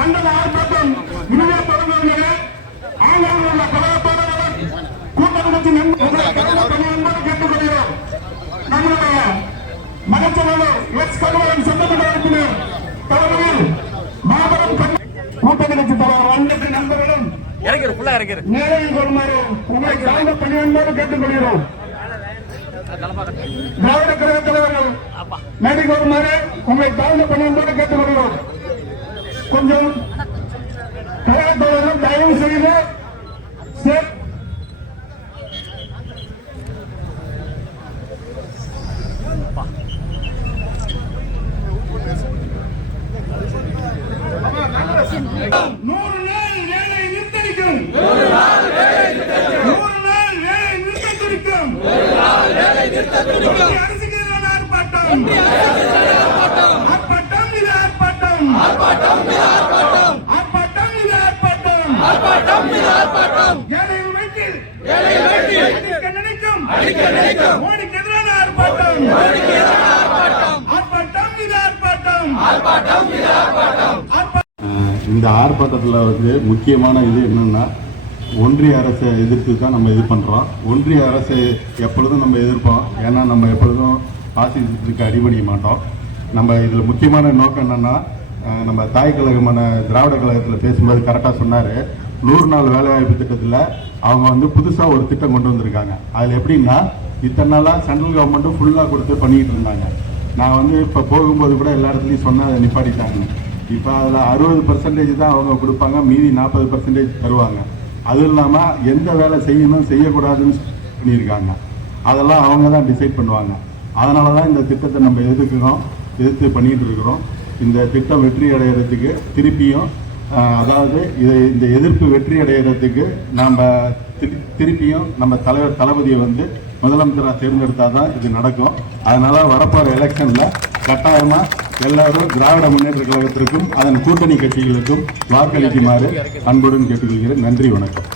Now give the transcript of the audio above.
கண்டன ஆர்ப்பாட்டம் இனிமே தொடங்குகிறது. ஆங்காங்க உள்ள கழகத்தோழர்கள் கூட்டணி கட்சி நண்பர்கள் கேட்டுக்கொள்கிறோம். நம்முடைய மகச்செயலாளர் எஸ் கருவரன் சட்டமன்ற உறுப்பினர் தலைமையில் மாபெரும் கூட்டணி கட்சி தலைவர் அனைத்து நண்பர்களும் நேரில் கொள்ளுமாறு உங்களை சார்ந்த பணியாளர்களோடு கேட்டுக்கொள்கிறோம். திராவிட கழக தலைவர்கள் மேடைக்கு வருமாறு உங்களை தாழ்ந்த பணியாளர்களோடு கேட்டுக்கொள்கிறோம். கொஞ்சம் கழக தலைவர்கள் தயவு செய்து இந்த ஆர்ப்பாட்டத்தில் வந்து முக்கியமான இது என்னன்னா, ஒன்றிய அரசை எதிர்த்து தான் நம்ம இது பண்ணுறோம். ஒன்றிய அரசை எப்பொழுதும் நம்ம எதிர்ப்போம். ஏன்னா நம்ம எப்பொழுதும் பாசிசத்துக்கு அடிபணிய மாட்டோம். நம்ம இதில் முக்கியமான நோக்கம் என்னென்னா, நம்ம தாய் கழகமான திராவிட கழகத்தில் பேசும்போது கரெக்டாக சொன்னார். 100 நாள் வேலைவாய்ப்பு திட்டத்தில் அவங்க வந்து புதுசாக ஒரு திட்டம் கொண்டு வந்திருக்காங்க. அதில் எப்படின்னா, இத்தனை நாளாக சென்ட்ரல் கவர்மெண்ட்டும் ஃபுல்லாக கொடுத்து பண்ணிக்கிட்டு இருந்தாங்க. நான் வந்து இப்போ போகும்போது கூட எல்லா இடத்துலையும் சொன்னால் அதை நிப்பாட்டிட்டாங்க. இப்போ அதில் 60% தான் அவங்க கொடுப்பாங்க, மீதி 40% தருவாங்க. அதுவும் இல்லாமல் எந்த வேலை செய்யணும் செய்யக்கூடாதுன்னு பண்ணியிருக்காங்க. அதெல்லாம் அவங்க தான் டிசைட் பண்ணுவாங்க. அதனால தான் இந்த திட்டத்தை நம்ம எதிர்த்து பண்ணிகிட்டு இருக்கிறோம். இந்த திட்டம் வெற்றி அடைகிறதுக்கு திருப்பியும், அதாவது இந்த எதிர்ப்பு வெற்றி அடைகிறதுக்கு நாம் திருப்பியும் நம்ம தளபதியை வந்து முதலமைச்சராக தேர்ந்தெடுத்தால் தான் இது நடக்கும். அதனால் வரப்போகிற எலெக்ஷனில் கட்டாயமாக எல்லாரும் திராவிட முன்னேற்ற கழகத்திற்கும் அதன் கூட்டணி கட்சிகளுக்கும் வாக்களிக்குமாறு அன்புடன் கேட்டுக்கொள்கிறேன். நன்றி, வணக்கம்.